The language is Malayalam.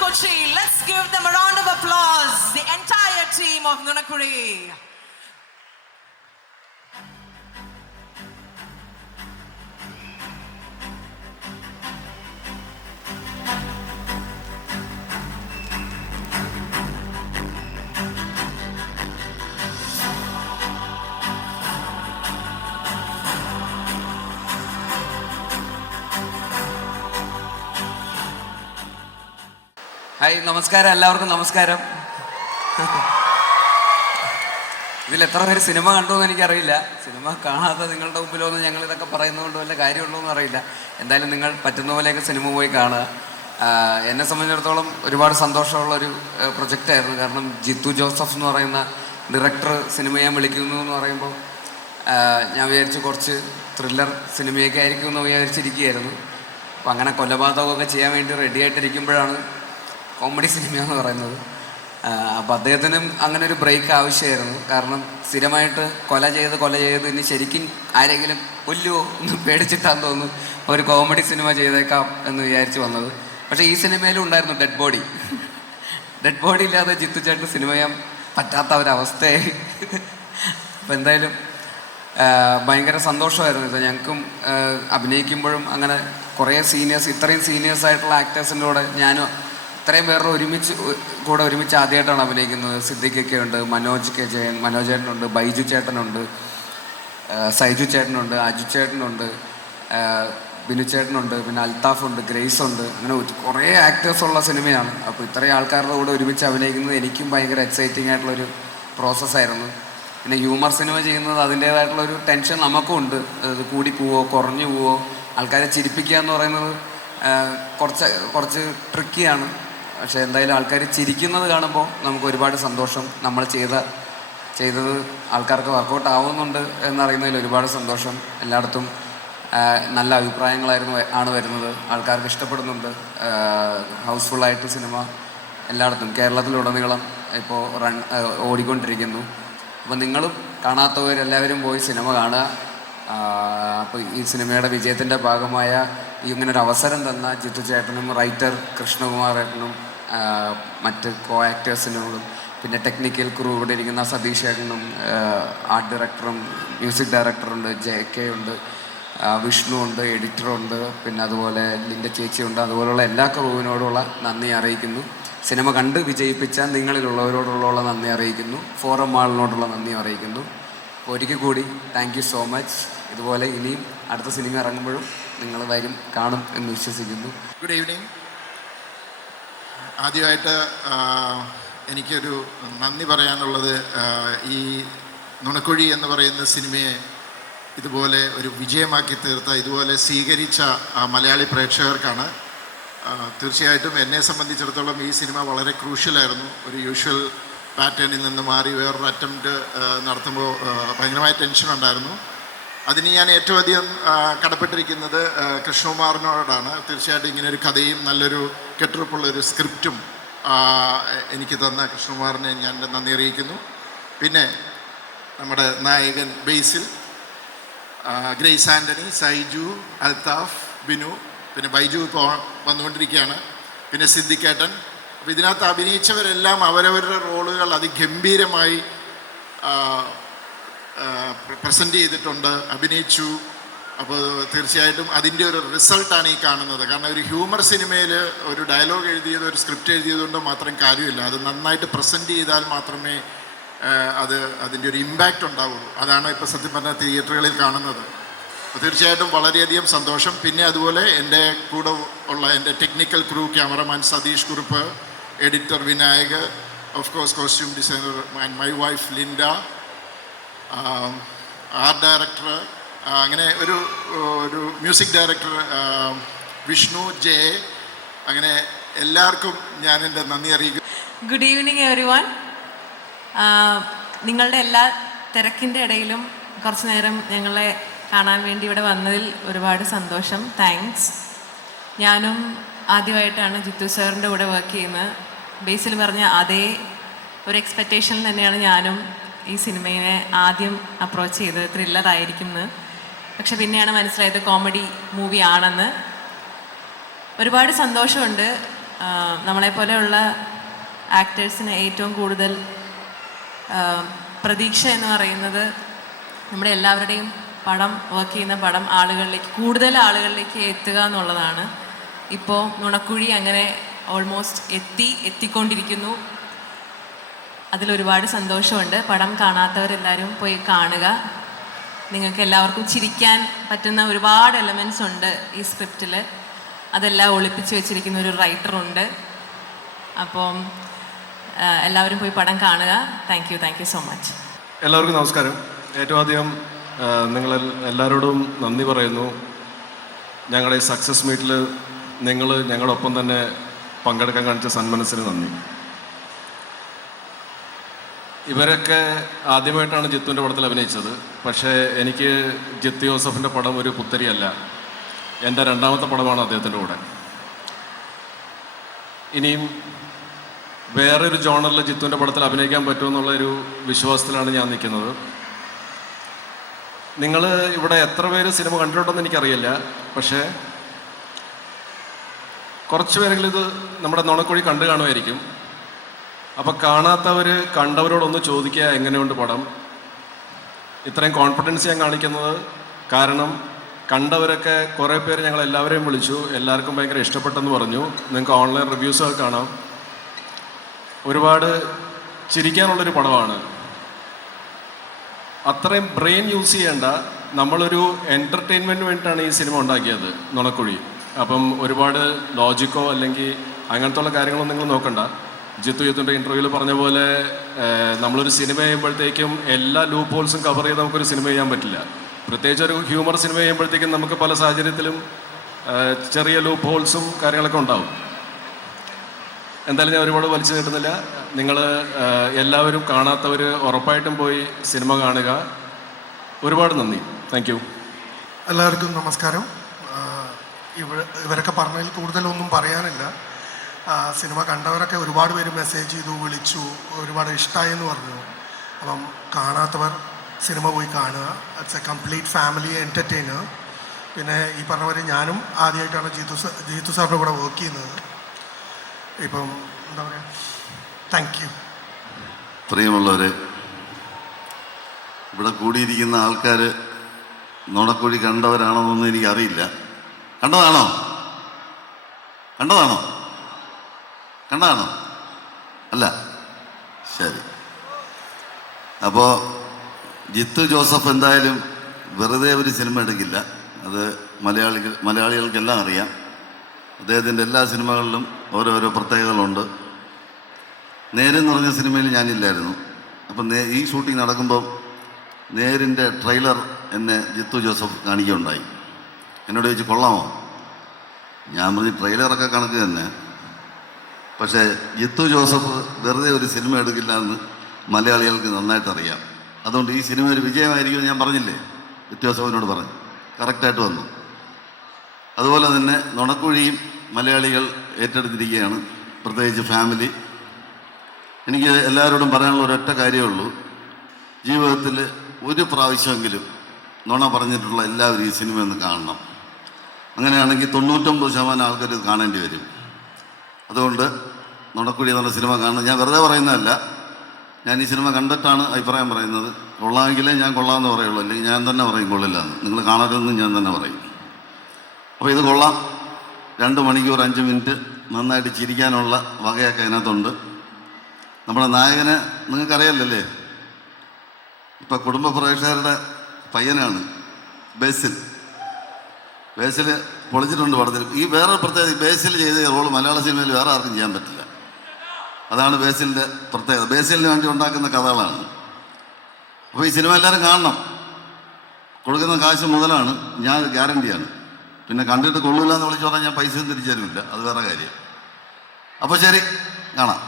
Kochi. Let's give them a round of applause. The entire team of Nunakuri. Hi, നമസ്കാരം. എല്ലാവർക്കും നമസ്കാരം. ഇതിൽ എത്ര പേര് സിനിമ കണ്ടു എന്ന് എനിക്കറിയില്ല. സിനിമ കാണാതെ നിങ്ങളുടെ മുമ്പിലൊന്നും ഞങ്ങൾ ഇതൊക്കെ പറയുന്നതുകൊണ്ട് വല്ല കാര്യമുള്ളൂ എന്ന് അറിയില്ല. എന്തായാലും നിങ്ങൾ പറ്റുന്ന പോലെയൊക്കെ സിനിമ പോയി കാണുക. എന്നെ സംബന്ധിച്ചിടത്തോളം ഒരുപാട് സന്തോഷമുള്ളൊരു പ്രൊജക്റ്റായിരുന്നു. കാരണം ജിത്തു ജോസഫ് എന്ന് പറയുന്ന ഡയറക്ടർ സിനിമ ഞാൻ വിളിക്കുന്നു എന്ന് പറയുമ്പോൾ ഞാൻ വിചാരിച്ചു കുറച്ച് ത്രില്ലർ സിനിമയൊക്കെ ആയിരിക്കും എന്ന് വിചാരിച്ചിരിക്കുകയായിരുന്നു. അപ്പോൾ അങ്ങനെ കൊലപാതകമൊക്കെ ചെയ്യാൻ വേണ്ടി റെഡി ആയിട്ടിരിക്കുമ്പോഴാണ് കോമഡി സിനിമ എന്ന് പറയുന്നത്. അപ്പോൾ അദ്ദേഹത്തിനും അങ്ങനെ ഒരു ബ്രേക്ക് ആവശ്യമായിരുന്നു. കാരണം സ്ഥിരമായിട്ട് കൊല ചെയ്ത് ഇനി ശരിക്കും ആരെങ്കിലും കൊല്ലുമോ എന്ന് പേടിച്ചിട്ടാന്ന് തോന്നുന്നു ഒരു കോമഡി സിനിമ ചെയ്തേക്കാം എന്ന് വിചാരിച്ച് വന്നത്. പക്ഷേ ഈ സിനിമയിലും ഉണ്ടായിരുന്നു ഡെഡ് ബോഡി ഇല്ലാതെ ജിത്തു ചേട്ടൻ സിനിമ ചെയ്യാൻ പറ്റാത്ത ഒരവസ്ഥയായി. അപ്പോൾ എന്തായാലും ഭയങ്കര സന്തോഷമായിരുന്നു ഇത്. ഞങ്ങൾക്കും അഭിനയിക്കുമ്പോഴും അങ്ങനെ കുറേ ഇത്രയും സീനിയേഴ്സായിട്ടുള്ള ആക്ടേഴ്സിൻ്റെ കൂടെ ഞാനും ഇത്രയും പേരുടെ ഒരുമിച്ച് ആദ്യമായിട്ടാണ് അഭിനയിക്കുന്നത്. സിദ്ദിഖൊക്കെ ഉണ്ട്, മനോജ് ചേട്ടനുണ്ട്, ബൈജു ചേട്ടനുണ്ട്, സൈജു ചേട്ടനുണ്ട്, അജു ചേട്ടനുണ്ട്, ബിനു ചേട്ടനുണ്ട്, പിന്നെ അൽത്താഫുണ്ട്, ഗ്രേസ് ഉണ്ട്. അങ്ങനെ കുറേ ആക്ടേഴ്സുള്ള സിനിമയാണ്. അപ്പോൾ ഇത്രയും ആൾക്കാരുടെ കൂടെ ഒരുമിച്ച് അഭിനയിക്കുന്നത് എനിക്കും ഭയങ്കര എക്സൈറ്റിംഗ് ആയിട്ടുള്ളൊരു പ്രോസസ്സായിരുന്നു. പിന്നെ ഹ്യൂമർ സിനിമ ചെയ്യുന്നത് അതിൻ്റേതായിട്ടുള്ളൊരു ടെൻഷൻ നമുക്കും ഉണ്ട്. അത് കൂടി പോവോ കുറഞ്ഞു പോവോ, ആൾക്കാരെ ചിരിപ്പിക്കുക എന്ന് പറയുന്നത് കുറച്ച് ട്രിക്കിയാണ്. പക്ഷേ എന്തായാലും ആൾക്കാർ ചിരിക്കുന്നത് കാണുമ്പോൾ നമുക്ക് ഒരുപാട് സന്തോഷം. നമ്മൾ ചെയ്തത് ആൾക്കാർക്ക് വർക്കൗട്ട് ആവുന്നുണ്ട് എന്നറിയുന്നതിൽ ഒരുപാട് സന്തോഷം. എല്ലായിടത്തും നല്ല അഭിപ്രായങ്ങളാണ് വരുന്നത്. ആൾക്കാർക്ക് ഇഷ്ടപ്പെടുന്നുണ്ട്. ഹൗസ്ഫുള്ളായിട്ട് സിനിമ എല്ലായിടത്തും കേരളത്തിലുടനീളം ഇപ്പോൾ ഓടിക്കൊണ്ടിരിക്കുന്നു. അപ്പോൾ നിങ്ങളും കാണാത്തവരെല്ലാവരും പോയി സിനിമ കാണുക. അപ്പോൾ ഈ സിനിമയുടെ വിജയത്തിൻ്റെ ഭാഗമായ ഇങ്ങനൊരു അവസരം തന്ന ജിത്തു ചേട്ടനും റൈറ്റർ കൃഷ്ണകുമാർ ഏട്ടനും മറ്റ് കോ ആക്ടേഴ്സിനോടും പിന്നെ ടെക്നിക്കൽ ക്രൂ ഇവിടെ ഇരിക്കുന്ന സതീഷ് ചേട്ടനും ആർട്ട് ഡയറക്ടറും മ്യൂസിക് ഡയറക്ടറുണ്ട്, JK ഉണ്ട്, വിഷ്ണു ഉണ്ട്, എഡിറ്ററുണ്ട്, പിന്നെ അതുപോലെ ലിൻ്റെ ചേച്ചിയുണ്ട്. അതുപോലുള്ള എല്ലാ ക്രൂവിനോടുള്ള നന്ദി അറിയിക്കുന്നു. സിനിമ കണ്ട് വിജയിപ്പിച്ച നിങ്ങളിലുള്ളവരോടുള്ള നന്ദി അറിയിക്കുന്നു. ഫോറം മാളിനോടുള്ള നന്ദി അറിയിക്കുന്നു. ഒരിക്കൽ കൂടി താങ്ക് യു സോ മച്ച്. ഇതുപോലെ ഇനിയും അടുത്ത സിനിമ ഇറങ്ങുമ്പോഴും നിങ്ങൾ വരും, കാണും എന്ന് വിശ്വസിക്കുന്നു. Good evening. ആദ്യമായിട്ട് എനിക്കൊരു നന്ദി പറയാനുള്ളത് ഈ നുണക്കുഴി എന്ന് പറയുന്ന സിനിമയെ ഇതുപോലെ ഒരു വിജയമാക്കി തീർത്ത, ഇതുപോലെ സ്വീകരിച്ച മലയാളി പ്രേക്ഷകർക്കാണ്. തീർച്ചയായിട്ടും എന്നെ സംബന്ധിച്ചിടത്തോളം ഈ സിനിമ വളരെ ക്രൂഷ്യലായിരുന്നു. ഒരു യൂഷ്വൽ പാറ്റേണിൽ നിന്ന് മാറി വേറൊരു അറ്റംപ്റ്റ് നടത്തുമ്പോൾ ഭയങ്കരമായ ടെൻഷൻ ഉണ്ടായിരുന്നു. അതിന് ഞാൻ ഏറ്റവും അധികം കടപ്പെട്ടിരിക്കുന്നത് കൃഷ്ണകുമാറിനോടാണ്. തീർച്ചയായിട്ടും ഇങ്ങനെ ഒരു കഥയും നല്ലൊരു കെട്ടുറപ്പുള്ളൊരു സ്ക്രിപ്റ്റും എനിക്ക് തന്ന കൃഷ്ണകുമാറിനെ ഞാൻ നന്ദി അറിയിക്കുന്നു. പിന്നെ നമ്മുടെ നായകൻ ബേസിൽ, ഗ്രേസ് ആൻ്റണി, സൈജു, അൽത്താഫ്, ബിനു, പിന്നെ ബൈജു ഇപ്പോൾ വന്നുകൊണ്ടിരിക്കുകയാണ്, പിന്നെ സിദ്ദിഖേട്ടൻ. അപ്പോൾ ഇതിനകത്ത് അഭിനയിച്ചവരെല്ലാം അവരവരുടെ റോളുകൾ അതിഗംഭീരമായി പ്രസൻറ്റ് ചെയ്തിട്ടുണ്ട്, അഭിനയിച്ചു. അപ്പോൾ തീർച്ചയായിട്ടും അതിൻ്റെ ഒരു റിസൾട്ടാണ് ഈ കാണുന്നത്. കാരണം ഒരു ഹ്യൂമർ സിനിമയിൽ ഒരു ഡയലോഗ് എഴുതിയത്, ഒരു സ്ക്രിപ്റ്റ് എഴുതിയതുകൊണ്ട് മാത്രം കാര്യമില്ല. അത് നന്നായിട്ട് പ്രസൻറ്റ് ചെയ്താൽ മാത്രമേ അതിൻ്റെ ഒരു ഇമ്പാക്റ്റ് ഉണ്ടാവുള്ളൂ. അതാണ് ഇപ്പോൾ സത്യം പറഞ്ഞ തിയേറ്ററുകളിൽ കാണുന്നത്. അപ്പോൾ തീർച്ചയായിട്ടും വളരെയധികം സന്തോഷം. പിന്നെ അതുപോലെ എൻ്റെ കൂടെ ഉള്ള എൻ്റെ technical crew, cameraman Satish Kurup, editor Vinayak, of course costume designer and my wife Linda, art director, അങ്ങനെ ഒരു മ്യൂസിക് ഡയറക്ടർ വിഷ്ണു, ജെ, അങ്ങനെ എല്ലാവർക്കും ഞാൻ എൻ്റെ നന്ദി അറിയിക്കുന്നു. Good evening everyone. നിങ്ങളുടെ എല്ലാ തിരക്കിൻ്റെ ഇടയിലും കുറച്ച് നേരം ഞങ്ങളെ കാണാൻ വേണ്ടി ഇവിടെ വന്നതിൽ ഒരുപാട് സന്തോഷം. താങ്ക്സ്. ഞാനും ആദ്യമായിട്ടാണ് ജിത്തു സാറിൻ്റെ കൂടെ വർക്ക് ചെയ്യുന്നത്. ബേസിൽ പറഞ്ഞ അതേ ഒരു എക്സ്പെക്റ്റേഷനിൽ തന്നെയാണ് ഞാനും ഈ സിനിമയെ ആദ്യം അപ്രോച്ച് ചെയ്തത്, ത്രില്ലറായിരിക്കുമെന്ന്. പക്ഷെ പിന്നെയാണ് മനസ്സിലായത് കോമഡി മൂവി ആണെന്ന്. ഒരുപാട് സന്തോഷമുണ്ട് നമ്മളെപ്പോലെയുള്ള ആക്ടേഴ്സിന് ഏറ്റവും കൂടുതൽ പ്രതീക്ഷ എന്ന് പറയുന്നത് നമ്മുടെ എല്ലാവരുടെയും പടം, വർക്ക് ചെയ്യുന്ന പടം കൂടുതൽ ആളുകളിലേക്ക് എത്തുക എന്നുള്ളതാണ്. ഇപ്പോൾ നുണക്കുഴി അങ്ങനെ ഓൾമോസ്റ്റ് എത്തിക്കൊണ്ടിരിക്കുന്നു. അതിലൊരുപാട് സന്തോഷമുണ്ട്. പടം കാണാത്തവരെല്ലാവരും പോയി കാണുക. നിങ്ങൾക്ക് എല്ലാവർക്കും ചിരിക്കാൻ പറ്റുന്ന ഒരുപാട് എലമെൻറ്റ്സ് ഉണ്ട് ഈ സ്ക്രിപ്റ്റിൽ. അതെല്ലാം ഒളിപ്പിച്ച് വെച്ചിരിക്കുന്ന ഒരു റൈറ്ററുണ്ട്. അപ്പം എല്ലാവരും പോയി പടം കാണുക. Thank you so much. എല്ലാവർക്കും നമസ്കാരം. ഏറ്റവും ആദ്യം എല്ലാവരോടും നന്ദി പറയുന്നു. ഞങ്ങളുടെ സക്സസ് മീറ്റിൽ നിങ്ങൾ ഞങ്ങളൊപ്പം തന്നെ പങ്കെടുക്കാൻ കാണിച്ച സന്മനസ്സിന് നന്ദി. ഇവരൊക്കെ ആദ്യമായിട്ടാണ് ജിത്തുവിൻ്റെ പടത്തിൽ അഭിനയിച്ചത്. പക്ഷേ എനിക്ക് ജിത്തു ജോസഫിൻ്റെ പടം ഒരു പുത്തരിയല്ല. എൻ്റെ രണ്ടാമത്തെ പടമാണ് അദ്ദേഹത്തിൻ്റെ കൂടെ. ഇനിയും വേറൊരു ജോണറിൽ ജിത്തുവിൻ്റെ പടത്തിൽ അഭിനയിക്കാൻ പറ്റുമെന്നുള്ളൊരു വിശ്വാസത്തിലാണ് ഞാൻ നിൽക്കുന്നത്. നിങ്ങൾ ഇവിടെ എത്ര പേര് സിനിമ കണ്ടിട്ടുണ്ടെന്ന് എനിക്കറിയില്ല. പക്ഷേ കുറച്ച് പേരെങ്കിലും ഇത് നമ്മുടെ നുണക്കുഴി കണ്ടു കാണുമായിരിക്കും. അപ്പോൾ കാണാത്തവർ കണ്ടവരോടൊന്ന് ചോദിക്കുക, എങ്ങനെയുണ്ട് പടം. ഇത്രയും കോൺഫിഡൻസ് ഞാൻ കാണിക്കുന്നത് കാരണം കണ്ടവരൊക്കെ കുറേ പേര് ഞങ്ങൾ എല്ലാവരെയും വിളിച്ചു. എല്ലാവർക്കും ഭയങ്കര ഇഷ്ടപ്പെട്ടെന്ന് പറഞ്ഞു. നിങ്ങൾക്ക് ഓൺലൈൻ റിവ്യൂസൊക്കെ കാണാം. ഒരുപാട് ചിരിക്കാനുള്ളൊരു പടമാണ്. അത്രയും ബ്രെയിൻ യൂസ് ചെയ്യേണ്ട, നമ്മളൊരു എൻ്റർടൈൻമെൻറ്റിന് വേണ്ടിയിട്ടാണ് ഈ സിനിമ ഉണ്ടാക്കിയത് നുണക്കുഴി. അപ്പം ഒരുപാട് ലോജിക്കോ അല്ലെങ്കിൽ അങ്ങനത്തെ കാര്യങ്ങളൊന്നും നിങ്ങൾ നോക്കണ്ട. ജിത്തുവിൻ്റെ ഇൻ്റർവ്യൂവിൽ പറഞ്ഞ പോലെ നമ്മളൊരു സിനിമ ചെയ്യുമ്പോഴത്തേക്കും എല്ലാ ലൂപ്പ് ഹോൾസും കവർ ചെയ്ത് നമുക്കൊരു സിനിമ ചെയ്യാൻ പറ്റില്ല. പ്രത്യേകിച്ച് ഒരു ഹ്യൂമർ സിനിമ ചെയ്യുമ്പോഴത്തേക്കും നമുക്ക് പല സാഹചര്യത്തിലും ചെറിയ ലൂപ്പ് ഹോൾസും കാര്യങ്ങളൊക്കെ ഉണ്ടാവും. എന്തായാലും ഞാൻ ഒരുപാട് വലിച്ചു നീട്ടുന്നില്ല. നിങ്ങൾ എല്ലാവരും കാണാത്തവർ ഉറപ്പായിട്ടും പോയി സിനിമ കാണുക. ഒരുപാട് നന്ദി. Thank you. എല്ലാവർക്കും നമസ്കാരം. ഇവരൊക്കെ പറഞ്ഞതിൽ കൂടുതലൊന്നും പറയാനില്ല. സിനിമ കണ്ടവരൊക്കെ ഒരുപാട് പേര് മെസ്സേജ് ചെയ്തു, വിളിച്ചു, ഒരുപാട് ഇഷ്ടമായി എന്ന് പറഞ്ഞു. അപ്പം കാണാത്തവർ സിനിമ പോയി കാണുക. It's A complete family entertainer. പിന്നെ ഈ പറഞ്ഞ പോലെ ഞാനും ആദ്യമായിട്ടാണ് ജീത്തു സാറിൻ്റെ കൂടെ വർക്ക് ചെയ്യുന്നത്. ഇപ്പം എന്താ പറയുക, താങ്ക് യു. പ്രിയമുള്ളവരെ, ഇവിടെ കൂടിയിരിക്കുന്ന ആൾക്കാർ നുണക്കുഴി കണ്ടവരാണോന്നൊന്നും എനിക്കറിയില്ല. കണ്ടതാണോ? അല്ല, ശരി. അപ്പോൾ ജിത്തു ജോസഫ് എന്തായാലും വെറുതെ ഒരു സിനിമ എടുക്കില്ല. അത് മലയാളികൾക്കെല്ലാം അറിയാം. അദ്ദേഹത്തിൻ്റെ എല്ലാ സിനിമകളിലും ഓരോരോ പ്രത്യേകതകളുണ്ട്. നേരെന്ന് പറഞ്ഞ സിനിമയിൽ ഞാനില്ലായിരുന്നു. അപ്പം ഈ ഷൂട്ടിംഗ് നടക്കുമ്പം നേരിൻ്റെ ട്രെയിലർ എന്നെ ജിത്തു ജോസഫ് കാണിക്കുകയുണ്ടായി. എന്നോട് ചോദിച്ചു, കൊള്ളാമോ? ഞാൻ പറഞ്ഞു, ട്രെയിലറൊക്കെ കണക്ക് തന്നെ, പക്ഷേ ജിത്തു ജോസഫ് വെറുതെ ഒരു സിനിമ എടുക്കില്ല എന്ന് മലയാളികൾക്ക് നന്നായിട്ട് അറിയാം. അതുകൊണ്ട് ഈ സിനിമ ഒരു വിജയമായിരിക്കുമെന്ന് ഞാൻ പറഞ്ഞില്ലേ, ജിത്തു ജോസഫിനോട് പറഞ്ഞു. കറക്റ്റായിട്ട് വന്നു. അതുപോലെ തന്നെ നുണക്കുഴിയും മലയാളികൾ ഏറ്റെടുത്തിരിക്കുകയാണ്, പ്രത്യേകിച്ച് ഫാമിലി. എനിക്ക് എല്ലാവരോടും പറയാനുള്ള ഒരൊറ്റ കാര്യമേ ഉള്ളൂ. ജീവിതത്തിൽ ഒരു പ്രാവശ്യമെങ്കിലും നുണ പറഞ്ഞിട്ടുള്ള എല്ലാവരും ഈ സിനിമ ഒന്ന് കാണണം. അങ്ങനെയാണെങ്കിൽ 99% ആൾക്കാർ ഇത് കാണേണ്ടി വരും. അതുകൊണ്ട് നുണക്കുഴി എന്നുള്ള സിനിമ കാണണം. ഞാൻ വെറുതെ പറയുന്നതല്ല, ഞാൻ ഈ സിനിമ കണ്ടിട്ടാണ് അഭിപ്രായം പറയുന്നത്. കൊള്ളാമെങ്കിലേ ഞാൻ കൊള്ളാമെന്ന് പറയുള്ളൂ, അല്ലെങ്കിൽ ഞാൻ തന്നെ പറയും കൊള്ളില്ല എന്ന്. നിങ്ങൾ കാണരുതെന്ന് ഞാൻ തന്നെ പറയും. അപ്പോൾ ഇത് കൊള്ളാം. 2 മണിക്കൂർ 5 മിനിറ്റ് നന്നായിട്ട് ചിരിക്കാനുള്ള വകയൊക്കെ അതിനകത്തുണ്ട്. നമ്മുടെ നായകനെ നിങ്ങൾക്കറിയാമല്ലേ, ഇപ്പം കുടുംബ പ്രേക്ഷകരുടെ പയ്യനാണ് ബേസിൽ. പൊളിച്ചിട്ടുണ്ട് പടത്തിൽ. ഈ വേറെ പ്രത്യേകത, ബേസിൽ ചെയ്ത റോൾ മലയാള സിനിമയിൽ വേറെ ആർക്കും ചെയ്യാൻ പറ്റില്ല. അതാണ് ബേസിലിൻ്റെ പ്രത്യേകത. ബേസിലിന് വേണ്ടി ഉണ്ടാക്കുന്ന കഥകളാണ്. അപ്പോൾ ഈ സിനിമ എല്ലാവരും കാണണം. കൊടുക്കുന്ന കാശ് മുതലാണ്, ഞാൻ ഗ്യാരണ്ടിയാണ്. പിന്നെ കണ്ടിട്ട് കൊള്ളൂല എന്ന് വിളിച്ചു പറഞ്ഞാൽ ഞാൻ പൈസയും തിരിച്ചു തരുമില്ല, അത് വേറെ കാര്യം. അപ്പോൾ ശരി, കാണാം.